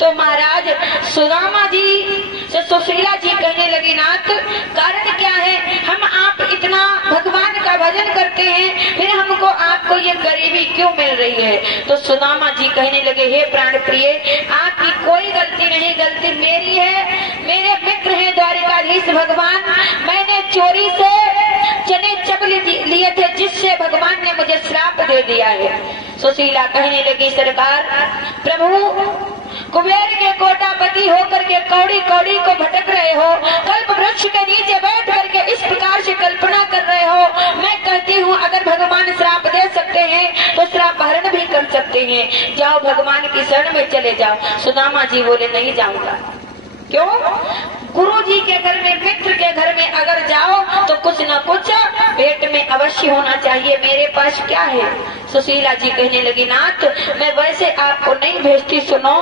तो महाराज सुदामा जी से सुशीला जी कहने लगी, नाथ कारण क्या है, हम आप इतना भगवान का भजन करते हैं, फिर हमको आपको ये गरीबी क्यों मिल रही है। तो सुदामा जी कहने लगे, हे प्राण प्रिय, आपकी कोई गलती नहीं, गलती मेरी है। मेरे मित्र हैं द्वारिकाधीश भगवान, मैंने चोरी से चने चबल लिए थे, जिससे भगवान ने मुझे श्राप दे दिया है। सुशीला कहने लगी, सरकार प्रभु कुबेर के कोटापति होकर के कौड़ी कौड़ी को भटक रहे हो, कल्प वृक्ष के नीचे बैठ करके इस प्रकार से कल्पना कर रहे हो। मैं कहती हूँ अगर भगवान श्राप दे सकते हैं तो श्राप हरण भी कर सकते हैं, जाओ भगवान की शरण में चले जाओ। सुदामा जी बोले, नहीं जाऊंगा। क्यों? गुरु जी के घर में, मित्र के घर में अगर जाओ तो कुछ न कुछ पेट में अवश्य होना चाहिए, मेरे पास क्या है। सुशीला जी कहने लगी, नाथ मैं वैसे आपको नहीं भेजती, सुनो।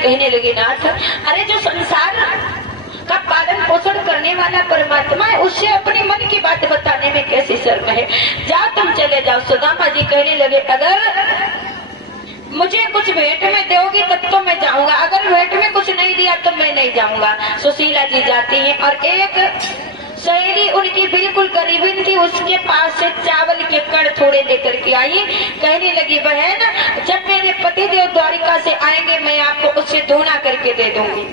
कहने लगे, नाथ अरे जो संसार का पालन पोषण करने वाला परमात्मा है, उससे अपने मन की बात बताने में कैसी शर्म है, जाओ तुम चले जाओ। सुदामा जी कहने लगे, अगर मुझे कुछ भेंट में दोगी तब तो मैं जाऊंगा, अगर भेंट में कुछ नहीं दिया तो मैं नहीं जाऊंगा। सुशीला जी जाती हैं और एक सहेली उनकी बिल्कुल करीबी थी, उसके पास से चावल के कण थोड़े लेकर के आई। कहने लगी, बहन जब मेरे पतिदेव द्वारिका से आएंगे मैं आपको उससे दोना करके दे दूंगी।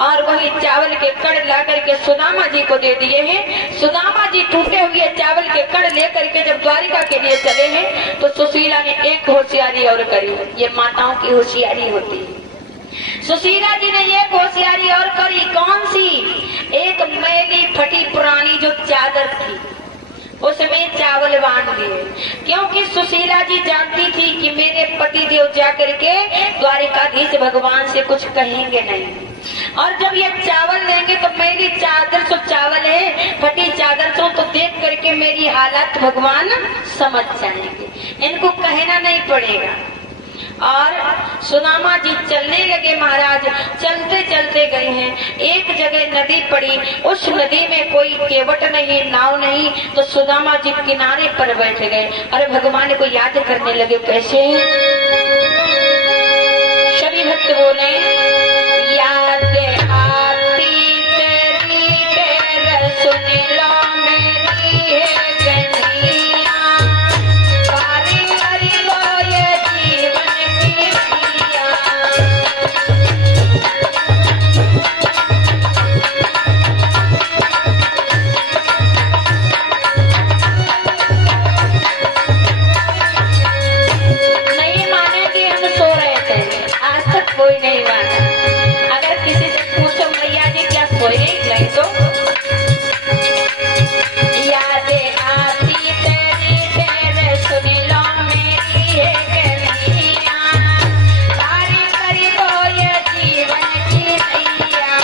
और वही चावल के कण ला करके सुदामा जी को दे दिए हैं। सुदामा जी टूटे हुए चावल के कण लेकर के जब द्वारिका के लिए चले हैं तो सुशीला ने एक होशियारी और करी, ये माताओं की होशियारी होती है। सुशीला जी ने ये होशियारी और करी, कौन सी? एक मैली फटी पुरानी जो चादर थी उसमें चावल बांध दिए, क्योंकि सुशीला जी जानती थी कि मेरे पति देव जाकर के द्वारिकाधीश भगवान से कुछ कहेंगे नहीं, और जब ये चावल लेंगे तो मेरी चादर सो चावल है, फटी चादर सो तो देख करके मेरी हालत भगवान समझ जाएंगे, इनको कहना नहीं पड़ेगा। और सुदामा जी चलने लगे। महाराज चलते चलते गए हैं, एक जगह नदी पड़ी, उस नदी में कोई केवट नहीं, नाव नहीं, तो सुदामा जी किनारे पर बैठ गए। अरे भगवान को याद करने लगे, कैसे? सभी भक्त बोले, याद आती तेरी तेरे सुन लो मेरी है कोई नहीं माना। अगर किसी से पूछो मैया जी क्या सोए नहीं तो याद आती तेरी तेरे सुन लो मेरी है कन्हैया, तारी करी दो ये जीवन की नैया।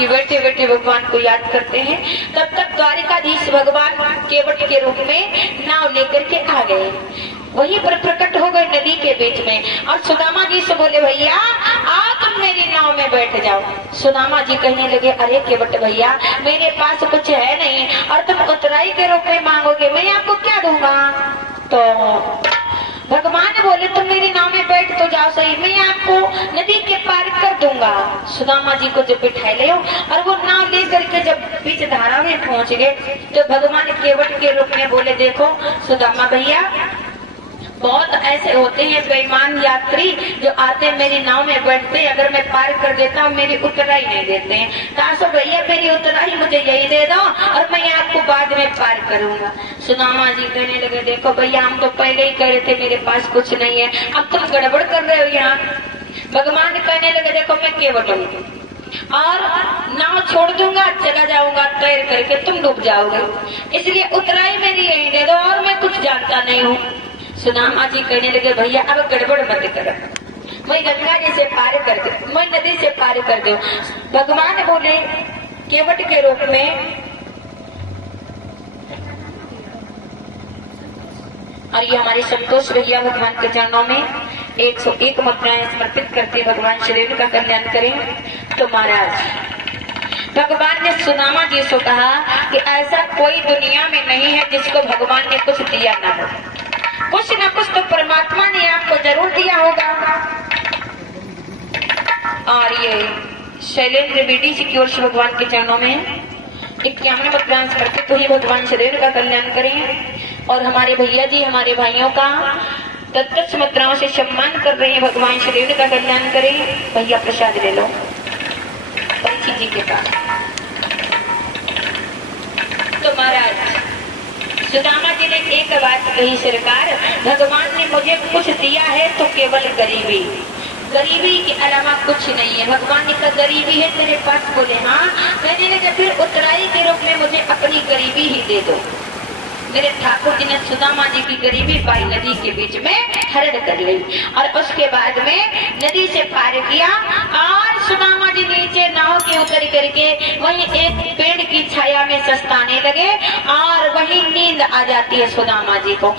जी बैठे बैठे भगवान को याद करते हैं। तब तक द्वारिकाधीश भगवान केवट के रूप में नाव लेकर के आ गए, वहीं पर प्रकट हो गए नदी के बीच में और सुदामा जी से बोले भैया आओ तुम मेरी नाव में बैठ जाओ। सुदामा जी कहने लगे अरे केवट भैया मेरे पास कुछ है नहीं और तुम उतराई के रूप में मांगोगे, मैं आपको क्या दूंगा। तो भगवान बोले तुम मेरी नाव में बैठ तो जाओ सही, मैं आपको नदी के पार कर दूंगा। सुदामा जी को जब बिठा ले और वो नाव ले करके जब बीच धारा में पहुंच गए तो भगवान केवट के रूप में बोले देखो सुदामा भैया बहुत ऐसे होते हैं बेईमान यात्री जो आते मेरी नाव में बैठते, अगर मैं पार कर देता हूँ मेरी उतराई नहीं देते हैं, तासो भैया मेरी उतराई मुझे यही दे दो और मैं आपको बाद में पार करूंगा। सुदामा जी कहने लगे देखो भैया हम तो पहले ही कह रहे थे मेरे पास कुछ नहीं है, अब तुम गड़बड़ कर रहे हो यहाँ। भगवान कहने लगे देखो मैं केवट हूँ और नाव छोड़ दूंगा चला जाऊंगा तैर करके, तुम डूब जाओगे, इसलिए उतराई मेरी यही दे दो और मैं कुछ जानता नहीं हूँ। सुदामा जी कहने लगे भैया अब गड़बड़ मत करो, मैं गंगा जी से पार कर दे, मैं नदी से पार कर दो। भगवान बोले केवट के रूप में और ये हमारे संतोष भैया भगवान के चरणों में 101 मुद्राएं समर्पित करते भगवान शरीर का कल्याण करें। तो महाराज भगवान ने सुदामा जी से कहा कि ऐसा कोई दुनिया में नहीं है जिसको भगवान ने कुछ दिया ना हो, कुछ न कुछ तो परमात्मा ने आपको जरूर दिया होगा। और ये शैलेंद्र बीडी जी की ओर से भगवान के चरणों में 51 मुद्राएं समर्पित हुई, भगवान शरीर का कल्याण करें। और हमारे भैया जी हमारे भाइयों का 10 मुद्राओं से सम्मान कर रहे हैं, भगवान शरीर का कल्याण करें। भैया प्रसाद ले लो पंछी जी के पास। तो महाराज सुदामा जी ने एक बात कही सरकार भगवान ने मुझे कुछ दिया है तो केवल गरीबी, गरीबी के अलावा कुछ नहीं है। भगवान ने कहा गरीबी है तेरे पास, बोले हाँ। मैंने कहा फिर उतराई के रूप में मुझे अपनी गरीबी ही दे दो। मेरे ठाकुर जी ने सुदामा जी की गरीबी पाई नदी के बीच में हरण कर ली और उसके बाद में नदी से पार किया और सुदामा जी नीचे नाव के उतर करके वहीं एक पेड़ की छाया में सस्ताने लगे और वहीं नींद आ जाती है सुदामा जी को।